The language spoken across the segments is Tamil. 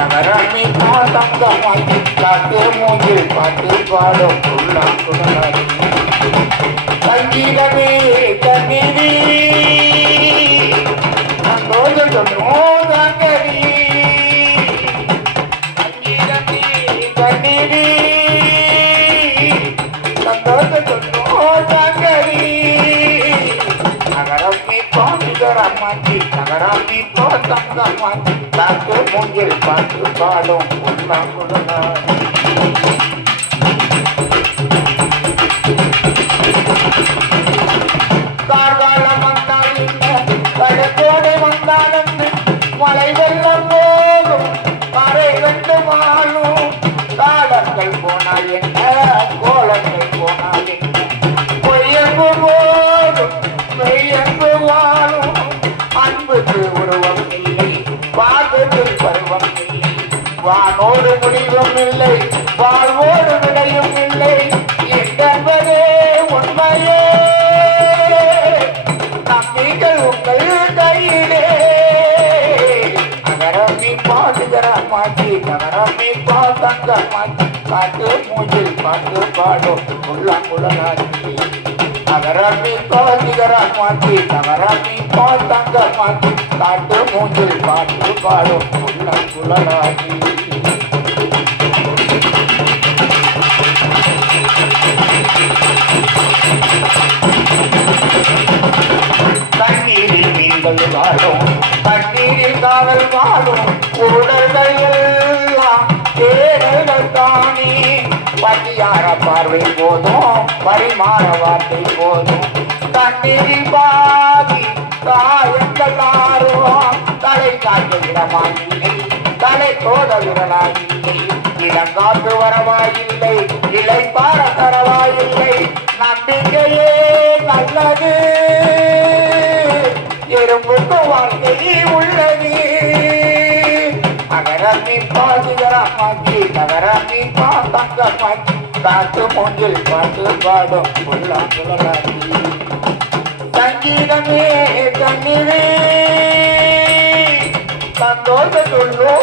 நகரமி தங்கமாக்கி காட்டு மூங்கில் பாட்டு பாடும் உள்ளாம் குடலாடி சங்கீதமே கண்ணீரி சந்தோஷம் சொன்னோதங்கடி சங்கீதமே கண்ணீரி சந்தோஷம் சொன்னோதங்கடி பாட்டுகரமாக்கி நகரமி தங்கமாக்கி காட்டு மூங்கில் பாட்டு பாடும் உள்ளாம் குடலாடி கார்காலம் வந்தால் என்ன? கடற்கோடை வந்தால் மழை வெள்ளம் போகும் வாழும் காலங்கள் போனால் என்ன? கோலங்கள் வாழ்க்கை பருவம் வானோடு முடிவும் இல்லை. வாழ்வோடு விடையும் இல்லை. என்பதே உண்மையே. நம்பிகள் உங்கள் கையிலே. அகரமி பாட்டுகரமாக்கி நகரமி பாத்தங்கமாக்கி காட்டு மூச்சில் பாட்டு பாடும் உள்ளம் உலகாட்சி. நகரமி பாட்டுகரமாக்கி நகரமி பாத்தங்கமாக்கி காட்டு மூஞ்சில் பாட்டு பாடும் உள்ளம் குளராகி தண்ணீரில் மீன்கள் வாழும் தண்ணீரில் காவல் வாழும் உடல்கள் எல்லாம் பட்டியார பார்வை போதும் பரிமாற வார்த்தை போதும். தண்ணீரில் பாதி காயங்கள் ஆறும் தலை காட்டுகிறமாயில்லை தலை கோத விடலாயில்லை இளங்காற்று வரவாயில்லை இலை பார தரவாயில்லை. நம்பிக்கையே நல்லது. எறும்புக்கு வாழ்க்கையே அகரமி பாதுகரமாக்கி நகரமி பாத்தங்கமாக்கி காத்து மூங்கில் பாட்டு பாடும் புல்லா புலராக்கி சங்கீதமே கண்ணிவே சந்தோஷ சொல்லோ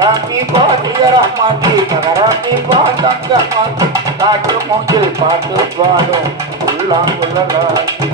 நகராமி பாட்டிகரமாக்கி நகராமி பாத்தங்கமாக்கி காற்று மூச்சில் பாட்டு பாடும் உள்ளாங்குள்ளலாக்கி